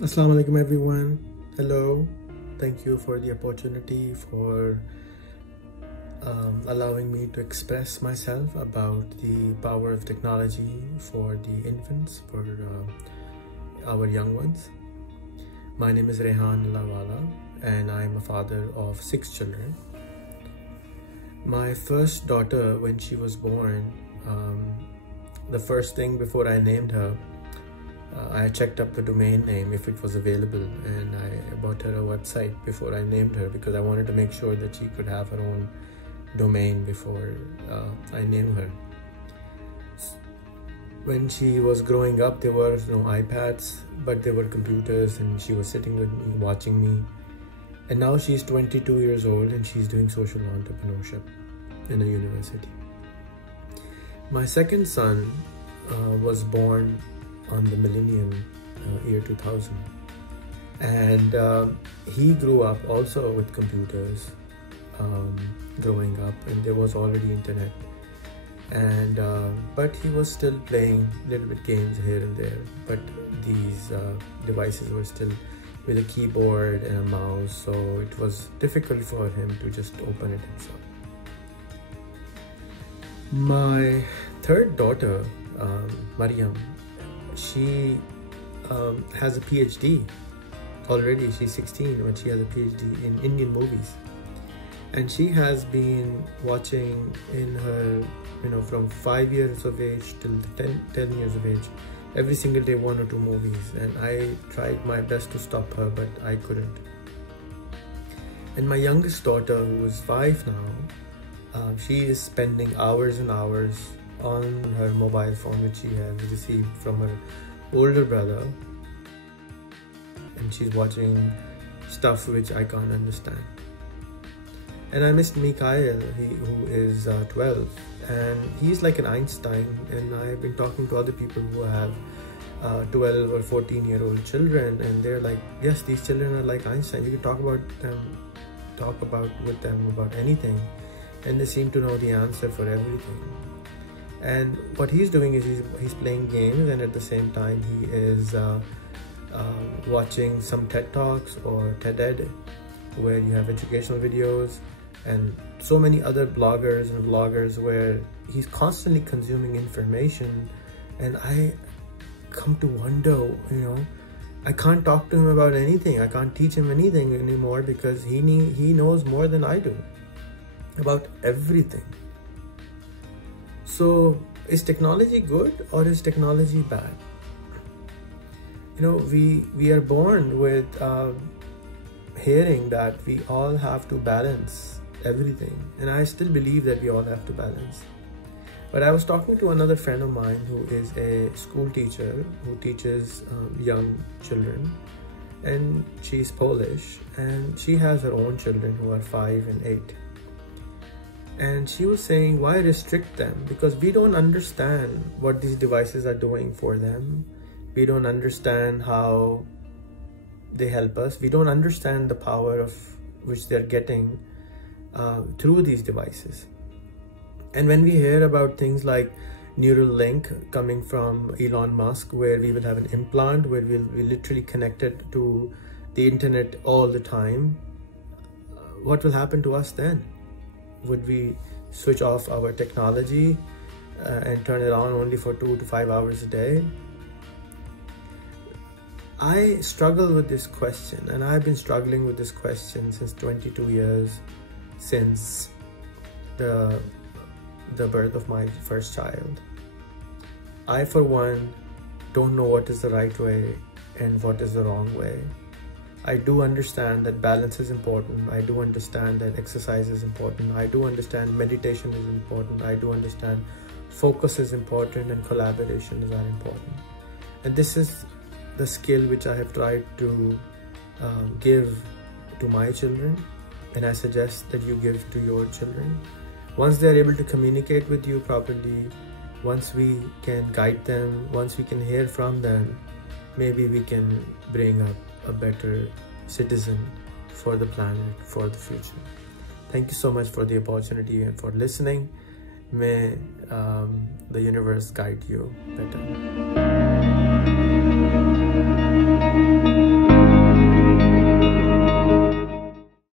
Assalamu alaikum everyone. Hello. Thank you for the opportunity for allowing me to express myself about the power of technology for the infants, for our young ones. My name is Rehan Allahwala and I am a father of 6 children. My first daughter, when she was born, the first thing before I named her, I checked up the domain name if it was available, and I bought her a website before I named her because I wanted to make sure that she could have her own domain before I named her. When she was growing up, there were no iPads, but there were computers, and she was sitting with me, watching me. And now she's 22 years old and she's doing social entrepreneurship in a university. My second son was born on the millennium year 2000, and he grew up also with computers growing up, and there was already internet, and but he was still playing little bit games here and there, but these devices were still with a keyboard and a mouse, so it was difficult for him to just open it himself. My third daughter, Mariam, she has a PhD already. She's 16 when she has a PhD in Indian movies, and she has been watching in her, from 5 years of age till 10 years of age, every single day 1 or 2 movies, and I tried my best to stop her, but I couldn't. And my youngest daughter, who is 5 now, she is spending hours and hours on her mobile phone, which she has received from her older brother, and she's watching stuff which I can't understand. And I missed Mikhail, who is 12, and he's like an Einstein, and I've been talking to other people who have 12 or 14-year-old children, and they're like, yes, these children are like Einstein. You can talk with them about anything, and they seem to know the answer for everything. And what he's doing is he's playing games, and at the same time he is watching some TED Talks or TED Ed, where you have educational videos, and so many other bloggers and vloggers where he's constantly consuming information. And I come to wonder, I can't talk to him about anything. I can't teach him anything anymore because he knows more than I do about everything. So is technology good or is technology bad? We are born with hearing that we all have to balance everything, and I still believe that we all have to balance. But I was talking to another friend of mine who is a school teacher who teaches young children, and she's Polish, and she has her own children who are 5 and 8. And she was saying, why restrict them? Because we don't understand what these devices are doing for them. We don't understand how they help us. We don't understand the power of which they're getting through these devices. And when we hear about things like Neuralink coming from Elon Musk, where we will have an implant where we'll be literally connected to the internet all the time, what will happen to us then? Would we switch off our technology and turn it on only for 2 to 5 hours a day? I struggle with this question, and I've been struggling with this question since 22 years, since the birth of my first child. I, for one, don't know what is the right way and what is the wrong way. I do understand that balance is important. I do understand that exercise is important. I do understand meditation is important. I do understand focus is important and collaborations are important. And this is the skill which I have tried to give to my children, and I suggest that you give to your children. Once they're able to communicate with you properly, once we can guide them, once we can hear from them, maybe we can bring up a better citizen for the planet, for the future. Thank you so much for the opportunity and for listening. May the universe guide you better.